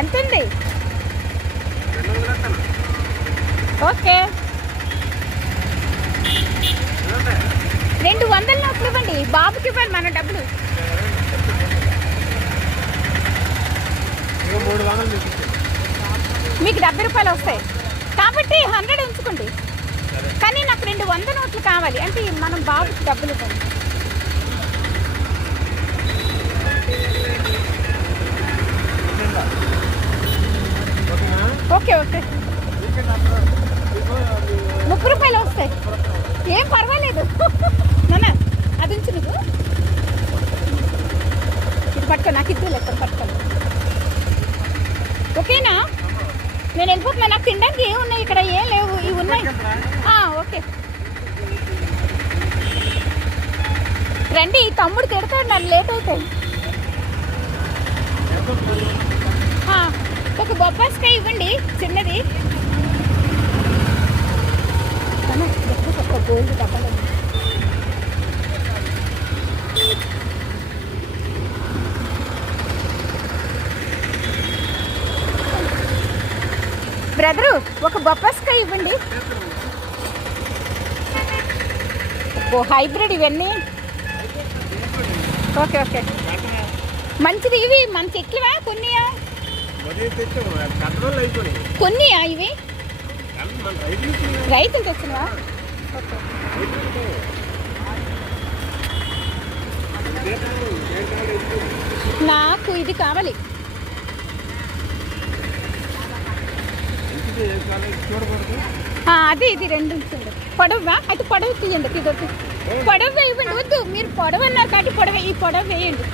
ఎంత ఉంది? ఓకే 200 నోట్లు ఇవ్వండి, బాబుకి ఇవ్వాలి మన డబ్బులు. మీకు 70 రూపాయలు వస్తాయి కాబట్టి 100 ఉంచుకోండి. కానీ నాకు 200 నోట్లు కావాలి అంటే మనం బాబుకి డబ్బులు ఇవ్వండి. ఓకే ఓకే 30 రూపాయలు వస్తాయి, ఏం పర్వాలేదు. నాన్న అది ఉంచు, నువ్వు ఇది పట్టుకో, నాకు ఇద్దరు లెక్క పట్టుకోండి. ఓకేనా? నేను వెళ్ళిపోతున్నా, నాకు తినడానికి ఏమున్నాయి ఇక్కడ? ఏం లేవు, ఇవి ఉన్నాయి. ఓకే రండి, తమ్ముడు తిడతాడు నన్ను లేట్ అవుతాయి. ఒక బొప్పాస్కాయ ఇవ్వండి చిన్నది. గోల్డ్ డబ్బాలు బ్రదరు, ఒక బొప్పాస్కాయ ఇవ్వండి. హైబ్రిడ్ ఇవన్నీ. ఓకే ఓకే మంచిది. ఇవి మన చెట్లువా? కొన్నియా కొన్నియా? ఇవి రైతులు తెచ్చినవా? నాకు ఇది కావాలి. అది ఇది 2 ఉంచండి. పొడవా? అయితే పొడవ తీయండి. ఇదొద్దు, పొడవ ఇవ్వండి. వద్దు, మీరు పొడవ అన్నారు కాబట్టి పొడవ, ఈ పొడవ వేయండి.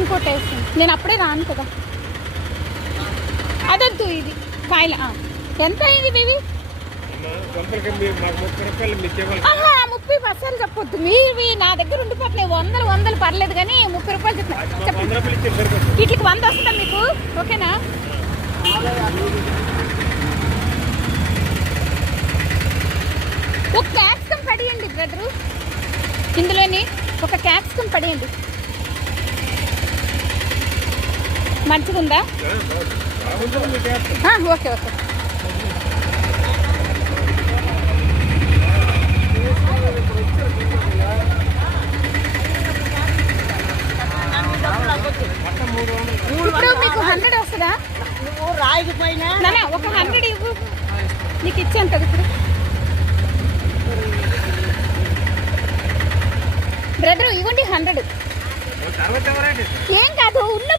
ఇంకోటి వేస్తుంది, నేను అప్పుడే రాను కదా. అదొద్దు, ఇది కాయలు. ఎంత అయింది ఇవి? 30 బస్సాలు చెప్పొద్దు, మీవి నా దగ్గర ఉండిపోతున్నాయి. 100 పర్లేదు కానీ 30 రూపాయలు చెప్పండి. వీటికి 100 వస్తుందా మీకు? ఓకేనా? ఒక క్యాప్సికమ్ పడేయండి బ్రదరు, ఇందులోని ఒక క్యాప్సికమ్ పడేయండి. మంచిగా ఉందా? ఓకే ఓకే ఇప్పుడు మీకు 100 వస్తుందా? నాన్న ఒక 100 ఇవ్వు, నీకు ఇచ్చాను కదా ఇప్పుడు. బ్రదరు ఇవ్వండి 100. ఏం కాదు, ఉన్న